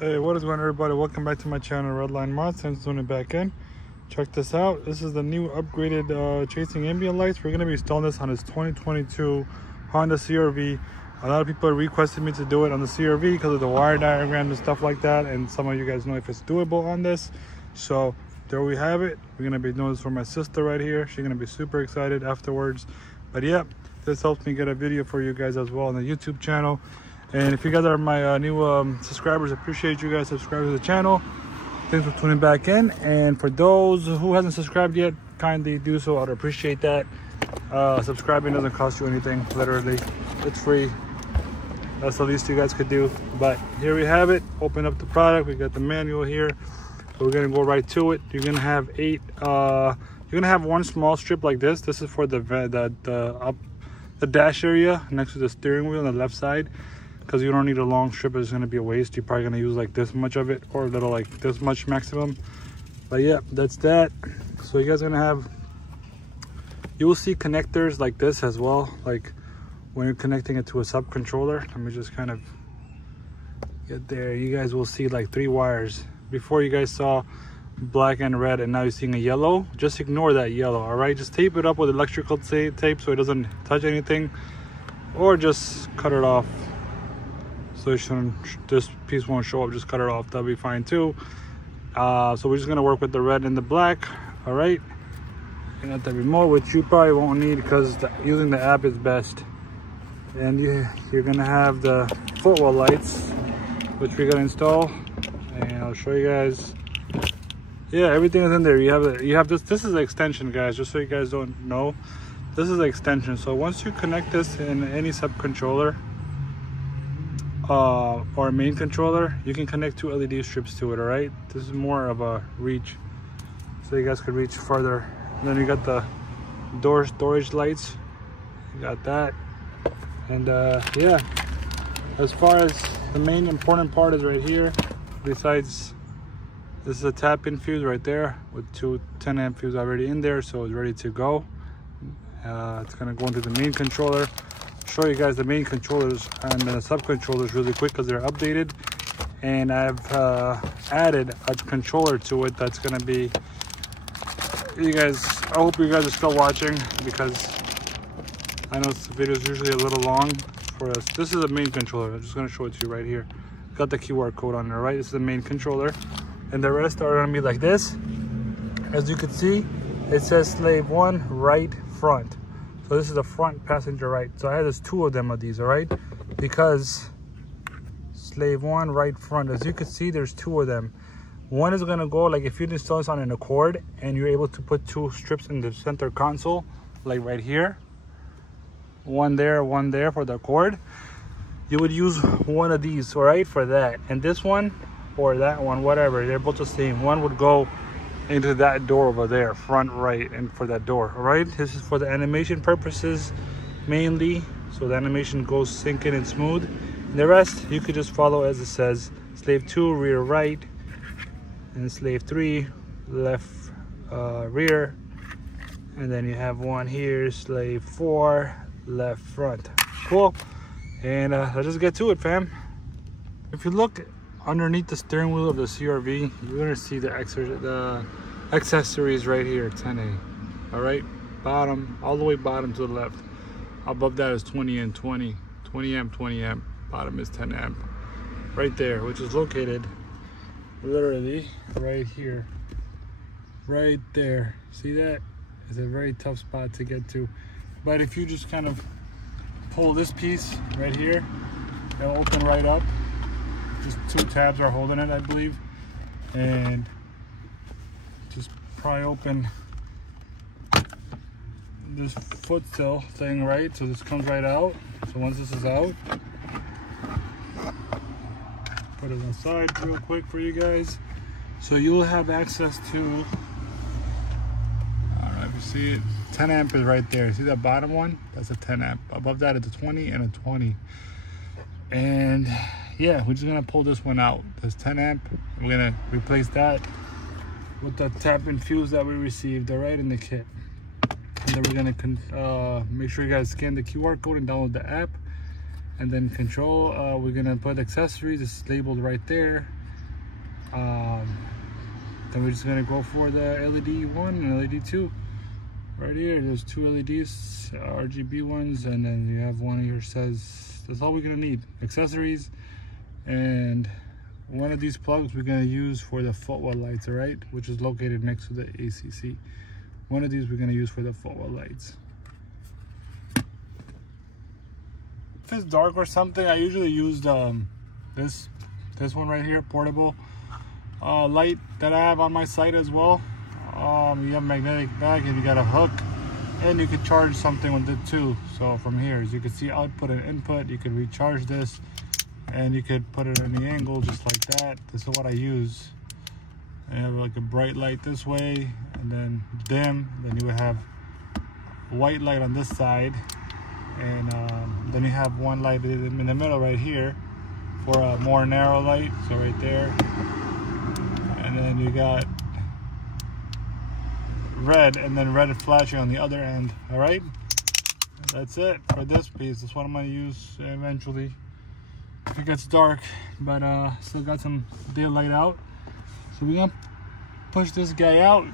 Hey, what is going on, everybody? Welcome back to my channel, Redline Mods. Thanks for tuning back in. Check this out. This is the new upgraded chasing ambient lights. We're going to be installing this on this 2022 Honda CR-V. A lot of people requested me to do it on the CR-V because of the wire diagram and stuff like that, and some of you guys know if it's doable on this. So there we have it. We're going to be doing this for my sister right here. She's going to be super excited afterwards. But yeah, this helps me get a video for you guys as well on the YouTube channel. And if you guys are my new subscribers, I appreciate you guys subscribing to the channel. Thanks for tuning back in. And for those who hasn't subscribed yet, kindly do so. I'd appreciate that. Subscribing doesn't cost you anything, literally. It's free. That's the least you guys could do. But here we have it. Open up the product. We got the manual here. So we're gonna go right to it. You're gonna have you're gonna have one small strip like this. This is for the dash area next to the steering wheel on the left side, because you don't need a long strip. It's going to be a waste. You're probably going to use like this much of it, or a little like this much maximum. But yeah, that's that. So you guys are going to have, you will see connectors like this as well, like when you're connecting it to a sub controller. Let me just kind of get there. You guys will see like 3 wires. Before you guys saw black and red, and now you're seeing a yellow. Just ignore that yellow. All right, just tape it up with electrical tape so it doesn't touch anything, or just cut it off. So it shouldn't, this piece won't show up. Just cut it off. That'll be fine too. So we're just gonna work with the red and the black. All right. You got the remote, which you probably won't need because using the app is best. And you're gonna have the footwell lights, which we're gonna install. And I'll show you guys. Yeah, everything is in there. You have this. This is the extension, guys. Just so you guys don't know, this is the extension. So once you connect this in any sub controller, or main controller, you can connect 2 LED strips to it. All right, this is more of a reach, so you guys could reach further. And then you got the door storage lights, you got that. And yeah, as far as the main important part is right here. Besides, this is a tap-in fuse right there with 2 10-amp fuse already in there, so it's ready to go. It's gonna go into the main controller. Show you guys the main controllers and the sub controllers really quick because they're updated, and I've added a controller to it that's going to be, you guys, I hope you guys are still watching because I know this video is usually a little long for us. This is the main controller. I'm just going to show it to you right here. Got the QR code on there, right? This is the main controller, and the rest are going to be like this. As you can see, it says slave 1 right front. So this is the front passenger right. So I have 2 of them of these, all right? Because slave 1 right front, as you can see, there's 2 of them. One is gonna go, like if you install this on an Accord and you're able to put 2 strips in the center console, like right here, one there for the Accord, you would use one of these, all right, for that. And this one or that one, whatever, they're both the same. One would go into that door over there, front right, and for that door. All right, this is for the animation purposes mainly, so the animation goes syncing and smooth. And the rest you could just follow as it says. Slave 2 rear right, and slave 3 left rear, and then you have one here, slave 4 left front. Cool. And let's just get to it, fam. If you look underneath the steering wheel of the CR-V, you're gonna see the accessories right here, 10A. All right, bottom, all the way bottom to the left. Above that is 20 and 20 amp, 20 amp. Bottom is 10 amp. Right there, which is located literally right here, right there. See that? It's a very tough spot to get to, but if you just kind of pull this piece right here, it'll open right up. Just 2 tabs are holding it, I believe, and just pry open this foot sill thing, right? So this comes right out. So once this is out, put it aside real quick for you guys. So you'll have access to, I don't know if you see it, 10 amp is right there. See that bottom one? That's a 10 amp. Above that is a 20 and a 20. And yeah, we're just gonna pull this one out. This 10 amp, we're gonna replace that with the tap-in fuse that we received, all right, in the kit. And then we're gonna make sure you guys scan the QR code and download the app. And then control, we're gonna put accessories, it's labeled right there. Then we're just gonna go for the LED 1 and LED 2. Right here, there's 2 LEDs, RGB ones, and then you have one here says, that's all we're gonna need. Accessories, and one of these plugs we're gonna use for the footwell lights, all right? Which is located next to the ACC. One of these we're gonna use for the footwell lights. If it's dark or something, I usually use this one right here, portable light that I have on my site as well. You have a magnetic bag and you got a hook, and you could charge something with it too. So from here, as you can see, output and input, you could recharge this, and you could put it in the angle just like that. This is what I use. I have like a bright light this way, and then dim. Then you would have white light on this side, and then you have one light in the middle right here for a more narrow light. So right there, and then you got red, and then red flashing on the other end. All right, that's it for this piece. That's what I'm going to use eventually if it gets dark, but still got some daylight out. So we're gonna push this guy out.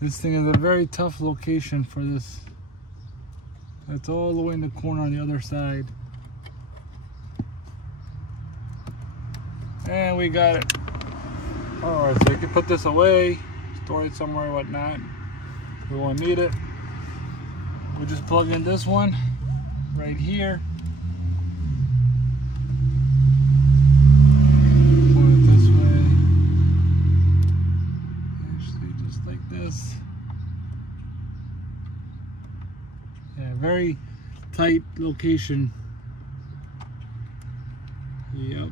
This thing is a very tough location for this. It's all the way in the corner on the other side. And we got it. Alright, so you can put this away, store it somewhere, whatnot. We won't need it. We'll just plug in this one right here. Point it this way. Actually, just like this. Yeah, very tight location. Yep.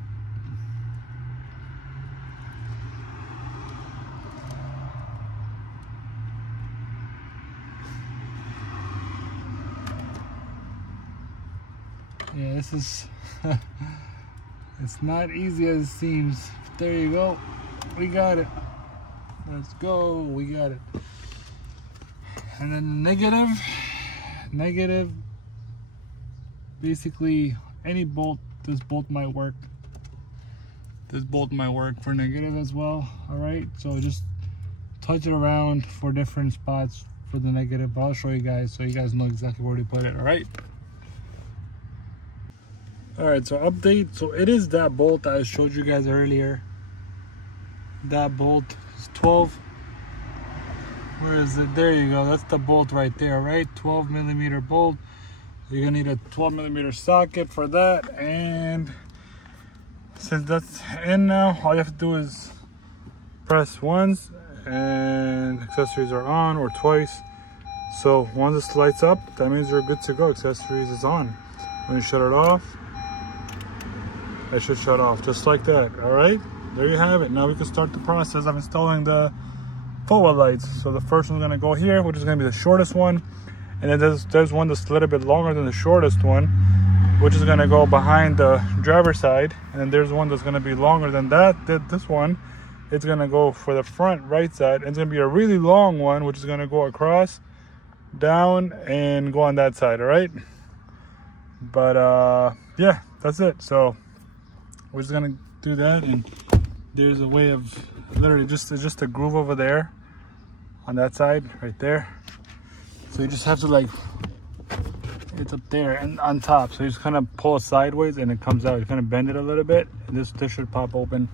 Yeah, this is, it's not easy as it seems. There you go. We got it. Let's go. We got it. And then negative, basically any bolt, this bolt might work. This bolt might work for negative as well. All right, so just touch it around for different spots for the negative, but I'll show you guys so you guys know exactly where to put it. All right. Alright, so update. So it is that bolt that I showed you guys earlier. That bolt is 12. Where is it? There you go. That's the bolt right there, right? 12 millimeter bolt. You're gonna need a 12 millimeter socket for that. And since that's in now, all you have to do is press once and accessories are on, or twice. So once this lights up, that means you're good to go. Accessories is on. When you shut it off, it should shut off just like that. All right, there you have it. Now we can start the process of installing the footwell lights. So the first one's gonna go here, which is gonna be the shortest one, and then there's one that's a little bit longer than the shortest one, which is gonna go behind the driver's side, and then there's one that's gonna be longer than that. This one, it's gonna go for the front right side, and it's gonna be a really long one, which is gonna go across, down, and go on that side. All right, but yeah, that's it. So we're just gonna do that, and there's a way of literally just a groove over there on that side right there. So you just have to, like, it's up there and on top, so you just kind of pull it sideways and it comes out. You kind of bend it a little bit, and this should pop open,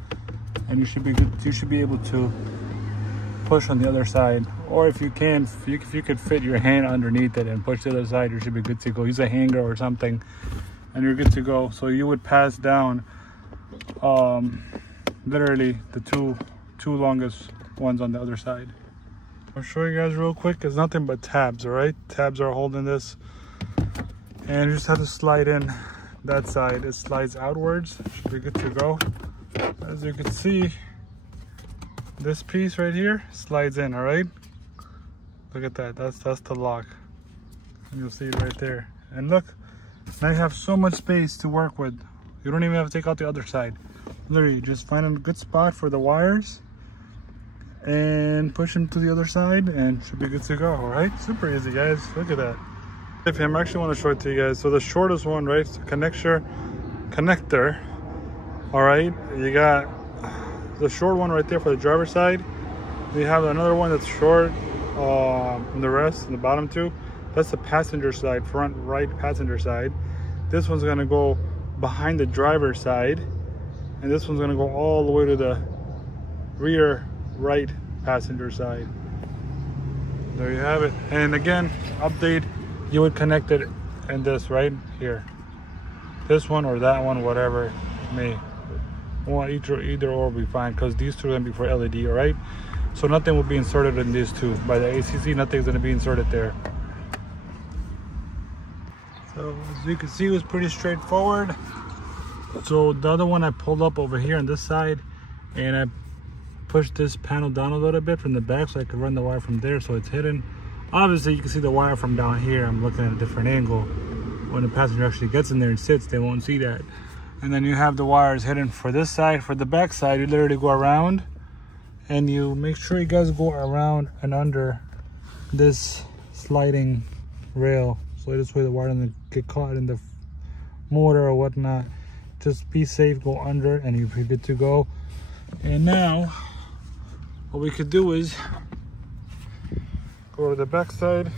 and you should be good. You should be able to push on the other side, or if you can, if you could fit your hand underneath it and push the other side, you should be good to go. Use a hanger or something and you're good to go. So you would pass down literally the two longest ones on the other side. I'll show you guys real quick. It's nothing but tabs. All right, tabs are holding this, and you just have to slide in that side. It slides outwards. Should be good to go. As you can see, this piece right here slides in. All right, look at that. That's the lock, and you'll see it right there. And look, now you have so much space to work with. You don't even have to take out the other side. Literally, just find a good spot for the wires, and push them to the other side and should be good to go. All right, super easy, guys. Look at that. If I'm actually want to show it to you guys. So the shortest one, right, so connector. All right, you got the short one right there for the driver's side. You have another one that's short and the rest and the bottom two, that's the passenger side, front right passenger side. This one's gonna go behind the driver's side, and this one's gonna go all the way to the rear right passenger side. There you have it. And again, update, you would connect it in this right here, this one or that one, whatever may. Well, either or will be fine, because these two are gonna be for LED. All right, so nothing will be inserted in these two by the ACC. Nothing's gonna be inserted there. So as you can see, it was pretty straightforward. So the other one I pulled up over here on this side, and I pushed this panel down a little bit from the back so I could run the wire from there, so it's hidden. Obviously you can see the wire from down here. I'm looking at a different angle. When the passenger actually gets in there and sits, they won't see that. And then you have the wires hidden for this side. For the back side, you literally go around, and you make sure you guys go around and under this sliding rail, so this way the wire doesn't get caught in the motor or whatnot. Just be safe, go under, and you'll be good to go. And now what we could do is go to the back side,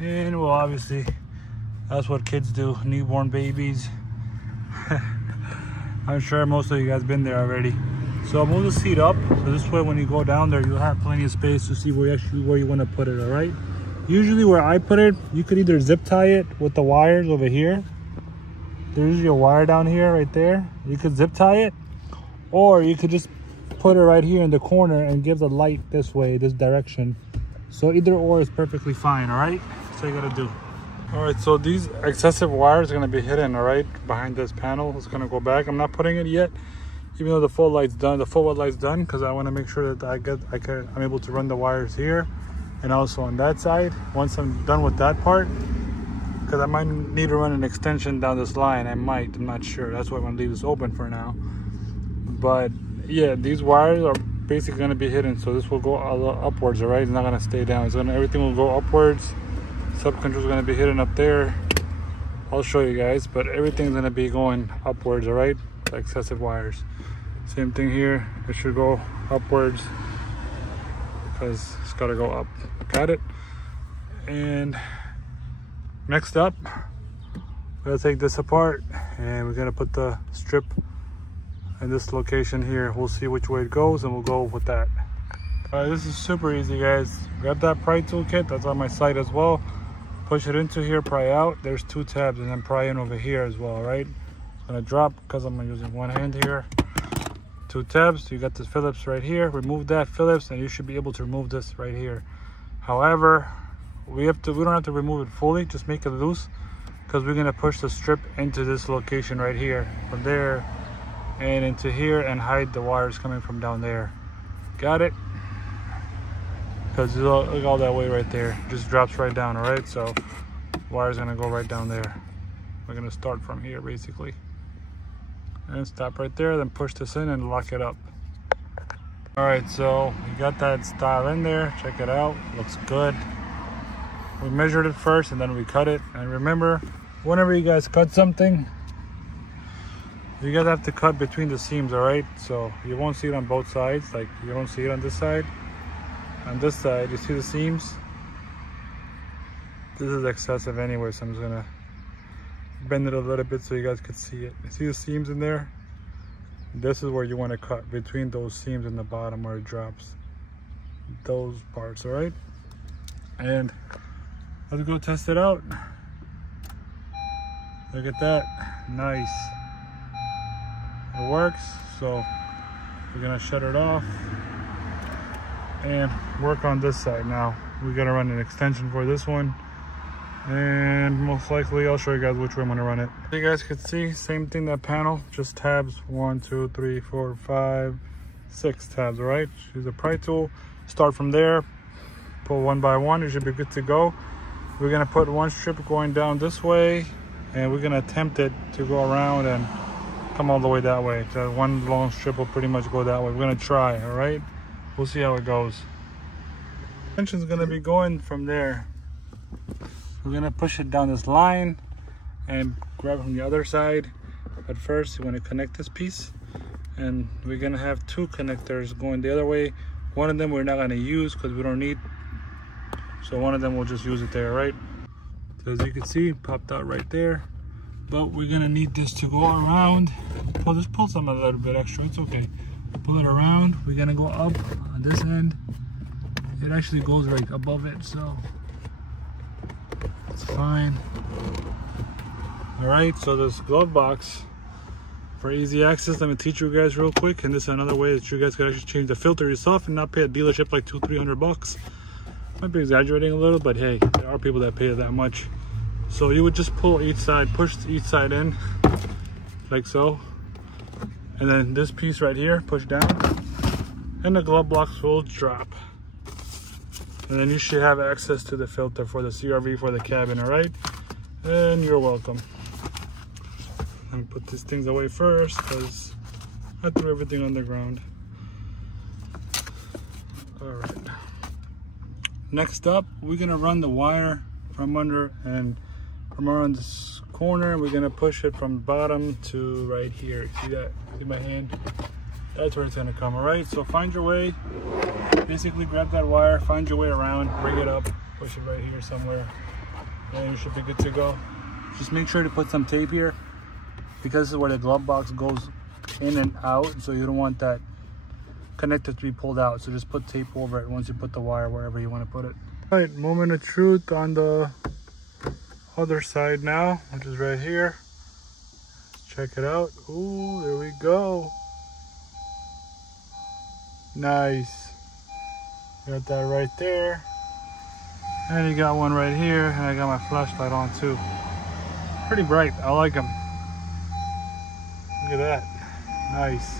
and well, obviously that's what kids do, newborn babies. I'm sure most of you guys been there already. So I'll move the seat up, so this way when you go down there, you'll have plenty of space to see where you want to put it. All right, usually where I put it, you could either zip tie it with the wires over here. There's usually a wire down here right there. You could zip tie it, or you could just put it right here in the corner and give the light this way, this direction. So either or is perfectly fine. All right, that's what you gotta do. All right, so these excessive wires are gonna be hidden, all right, behind this panel. It's gonna go back. I'm not putting it yet, even though the full light's done. The full white light's done, because I want to make sure that I'm able to run the wires here and also on that side. Once I'm done with that part, because I might need to run an extension down this line. I'm not sure. That's why I'm gonna leave this open for now. But yeah, these wires are basically gonna be hidden, so this will go upwards. All right, it's not gonna stay down. Everything will go upwards. Sub control is going to be hidden up there. I'll show you guys, but everything's going to be going upwards. All right, the excessive wires. Same thing here, it should go upwards because it's got to go up. Got it? And next up, we're going to take this apart, and we're going to put the strip in this location here. We'll see which way it goes, and we'll go with that. All right, this is super easy, guys. Grab that pry tool kit, that's on my site as well. Push it into here, pry out. There's 2 tabs, and then pry in over here as well. Right, it's gonna drop because I'm using one hand here. 2 tabs. You got this Phillips right here. Remove that Phillips, and you should be able to remove this right here. However, we don't have to remove it fully. Just make it loose, because we're gonna push the strip into this location right here, from there and into here, and hide the wires coming from down there. Got it? Because look all that way right there, just drops right down. All right, so wire's gonna go right down there. We're gonna start from here basically, and stop right there, then push this in and lock it up. All right, so you got that style in there. Check it out, looks good. We measured it first, and then we cut it. And remember, whenever you guys cut something, you guys have to cut between the seams. All right, so you won't see it on both sides. Like, you don't see it on this side. On this side, you see the seams? This is excessive anyway, so I'm just gonna bend it a little bit so you guys could see it. You see the seams in there? This is where you want to cut, between those seams in the bottom where it drops. Those parts, all right? And let's go test it out. Look at that, nice. It works, so we're gonna shut it off and work on this side now. We gotta run an extension for this one, and most likely I'll show you guys which way I'm gonna run it. You guys can see, same thing, that panel, just tabs. 1, 2, 3, 4, 5, 6 tabs. All right, use the pry tool, start from there, pull one by one, you should be good to go. We're gonna put one strip going down this way, and we're gonna attempt it to go around and come all the way that way. So one long strip will pretty much go that way. We're gonna try. All right, We'll see how it goes. Tension's gonna be going from there. We're gonna push it down this line and grab it from the other side. But first, you want to connect this piece, and we're gonna have two connectors going the other way. One of them we're not gonna use because we don't need, so one of them we'll just use it there, right? So as you can see, it popped out right there. But we're gonna need this to go around. Well, just pull some a little bit extra, it's okay. Pull it around. We're gonna go up on this end. It actually goes right above it, so it's fine. All right, so this glove box for easy access, let me teach you guys real quick. And this is another way that you guys could actually change the filter yourself and not pay a dealership like $200-300 bucks. Might be exaggerating a little, but hey, there are people that pay that much. So you would just pull each side, push each side in like so, and then this piece right here, push down, and the glove box will drop. And then you should have access to the filter for the CRV for the cabin, all right? And you're welcome. Let me put these things away first because I threw everything on the ground. All right. Next up, we're gonna run the wire from under and from around this corner. We're gonna push it from bottom to right here. See that? See my hand? That's where it's gonna come, all right? So find your way. Basically grab that wire, find your way around, bring it up, push it right here somewhere, and you should be good to go. Just make sure to put some tape here because this is where the glove box goes in and out, so you don't want that connector to be pulled out. So just put tape over it once you put the wire wherever you want to put it. All right, moment of truth on the other side now, which is right here. Let's check it out. Ooh, there we go. Nice. Got that right there. And you got one right here, and I got my flashlight on too. Pretty bright, I like them. Look at that, nice.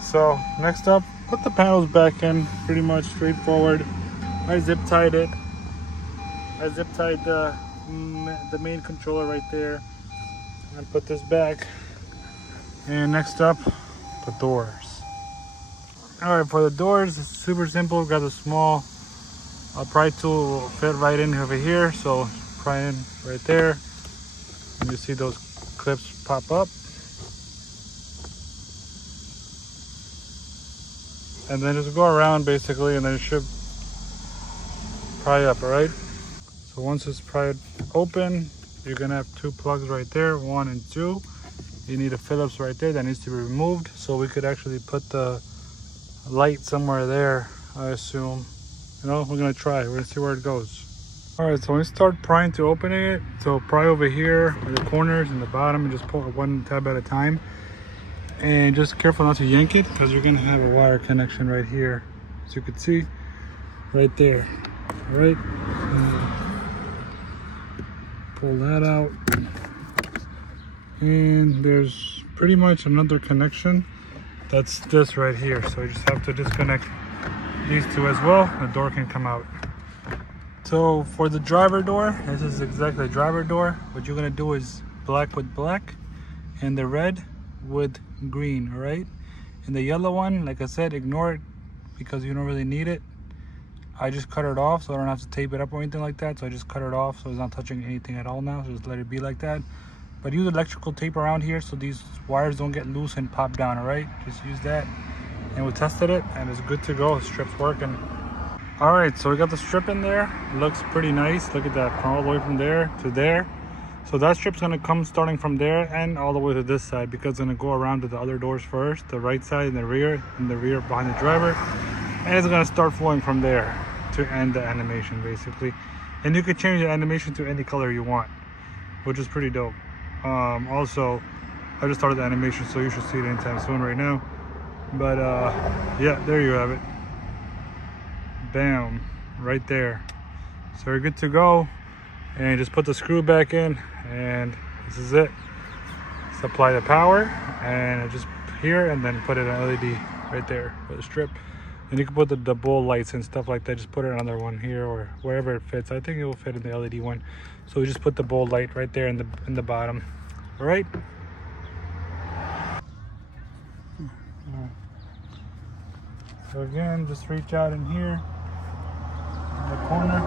So next up, put the panels back in, pretty much straightforward. I zip tied it. I zip tied the main controller right there. And put this back. And next up, the doors. All right, for the doors, it's super simple. Got a small pry tool, will fit right in over here. So pry in right there. And you see those clips pop up. And then just go around basically, and then it should pry up, all right? So once it's pried open, you're gonna have two plugs right there, 1 and 2. You need a Phillips right there that needs to be removed. So we could actually put the light somewhere there, I assume. You know, we're gonna try, we're gonna see where it goes. All right, so when you start prying to open it, so pry over here at the corners and the bottom and just pull it one tab at a time. And just careful not to yank it because you're gonna have a wire connection right here. As you can see, right there, all right? Pull that out. And there's pretty much another connection. That's this right here. So you just have to disconnect these two as well. The door can come out. So for the driver door, this is exactly the driver door. What you're gonna do is black with black and the red with green, all right? And the yellow one, like I said, ignore it because you don't really need it. I just cut it off so I don't have to tape it up or anything like that. So I just cut it off so it's not touching anything at all now. So just let it be like that. But use electrical tape around here so these wires don't get loose and pop down, all right? Just use that. And we tested it and it's good to go. The strip's working. All right, so we got the strip in there. Looks pretty nice. Look at that, all the way from there to there. So that strip's gonna come starting from there and all the way to this side because it's gonna go around to the other doors first, the right side and the rear behind the driver. And it's gonna start flowing from there to end the animation basically. And you can change the animation to any color you want, which is pretty dope. Also, I just started the animation, so you should see it anytime soon right now. But yeah, there you have it. Bam, right there. So we're good to go. And just put the screw back in, and this is it. Supply the power, and just here, and then put it an LED right there for the strip. And you can put the bull lights and stuff like that. Just put another one here or wherever it fits. I think it will fit in the LED one. So we just put the bull light right there in the bottom. All right. So again, just reach out in here, in the corner,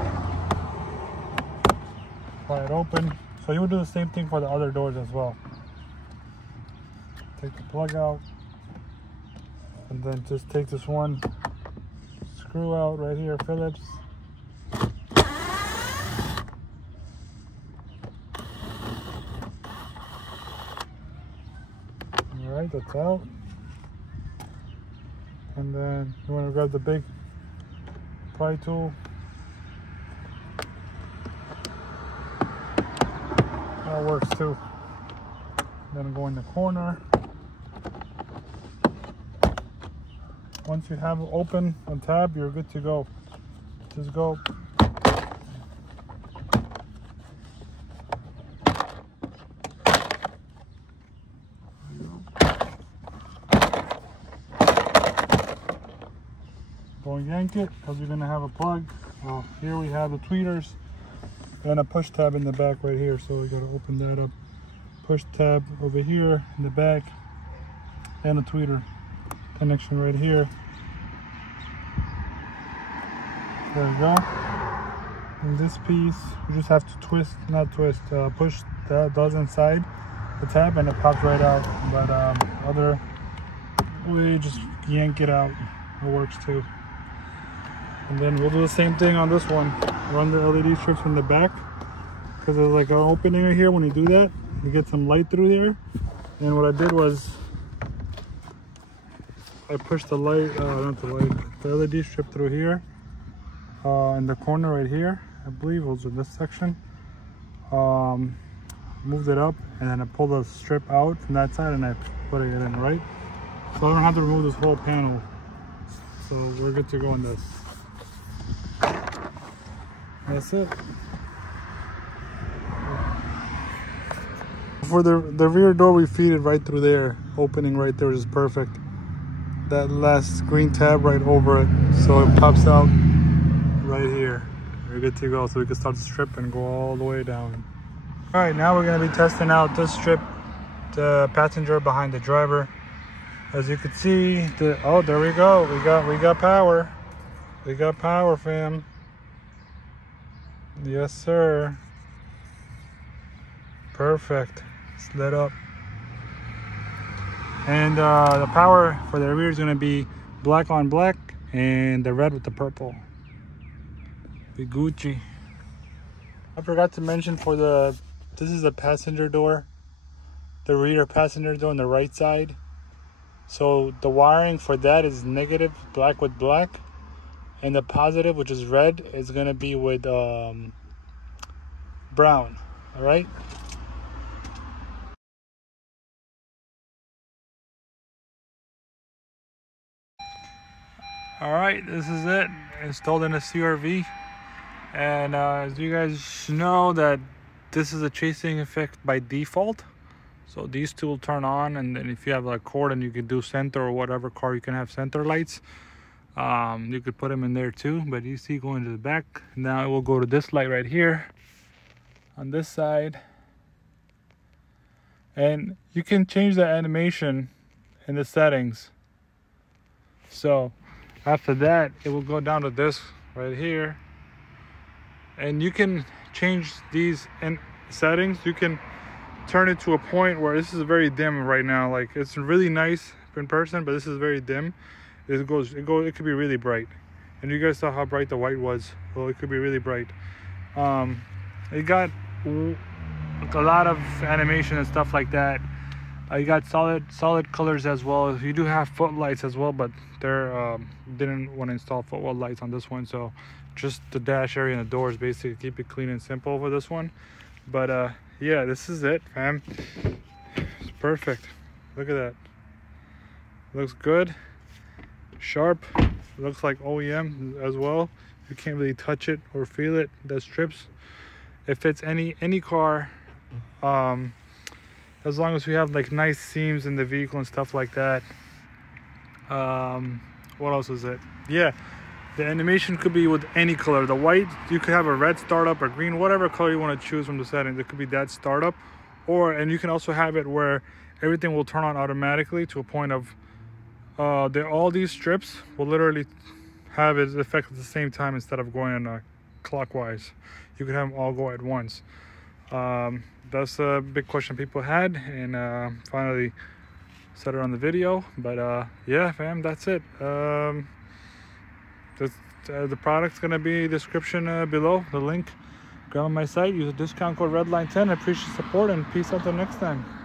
pry it open. So you would do the same thing for the other doors as well. Take the plug out, and then just take this one screw out right here, Phillips. Alright, that's out. And then you want to grab the big pry tool. That works too. Then go in the corner. Once you have it open on tab, you're good to go. Just go. Go and yank it, because you're gonna have a plug. Well, here we have the tweeters and a push tab in the back right here. So we gotta open that up. Push tab over here in the back, and a tweeter connection right here. There we go. And this piece, you just have to push those inside the tab, and it pops right out. But other way, just yank it out. It works too. And then we'll do the same thing on this one. Run the LED strips from the back, because there's like an opening right here. When you do that, you get some light through there. And what I did was I pushed the light, the LED strip through here, in the corner right here. I believe it was in this section. Moved it up, and then I pulled the strip out from that side, and I put it in, right? So I don't have to remove this whole panel. So we're good to go on this. That's it. For the rear door, we feed it right through there. Opening right there is perfect. That last green tab right over it, so it pops out right here. We're good to go. So we can start the strip and go all the way down. All right, now we're gonna be testing out this strip, the passenger behind the driver. As you can see, oh, there we go. We got power. We got power, fam. Yes, sir. Perfect. It's lit up. And the power for the rear is going to be black on black and the red with the purple. Be Gucci. I forgot to mention this is the passenger door, the rear passenger door on the right side. So the wiring for that is negative, black with black. And the positive, which is red, is going to be with brown. All right. All right, this is it. Installed in a CR-V. And as you guys know, that this is a chasing effect by default. So these two will turn on, and then if you have a cord and you can do center or whatever car, you can have center lights. You could put them in there too, but you see going to the back. Now it will go to this light right here on this side, and you can change the animation in the settings. So after that, it will go down to this right here, and you can change these in settings. You can turn it to a point where this is very dim right now. Like, it's really nice in person, but this is very dim. It could be really bright, and you guys saw how bright the white was. Well, it could be really bright. It got a lot of animation and stuff like that. You got solid colors as well. You do have footlights as well, but they're didn't want to install footwell lights on this one, so just the dash area and the doors, basically keep it clean and simple for this one. But yeah, this is it, fam. It's perfect. Look at that. Looks good. Sharp. Looks like OEM as well. You can't really touch it or feel it. The strips, it fits any car, as long as we have like nice seams in the vehicle and stuff like that. What else is it? Yeah, the animation could be with any color. The white, you could have a red startup or green, whatever color you want to choose from the settings. It could be that startup, and you can also have it where everything will turn on automatically to a point of all these strips will literally have its effect at the same time instead of going clockwise. You could have them all go at once. That's a big question people had, and finally said it on the video. But yeah, fam, that's it. The product's gonna be description below, the link. Go on my site, use the discount code Redline10. I appreciate support, and peace out till next time.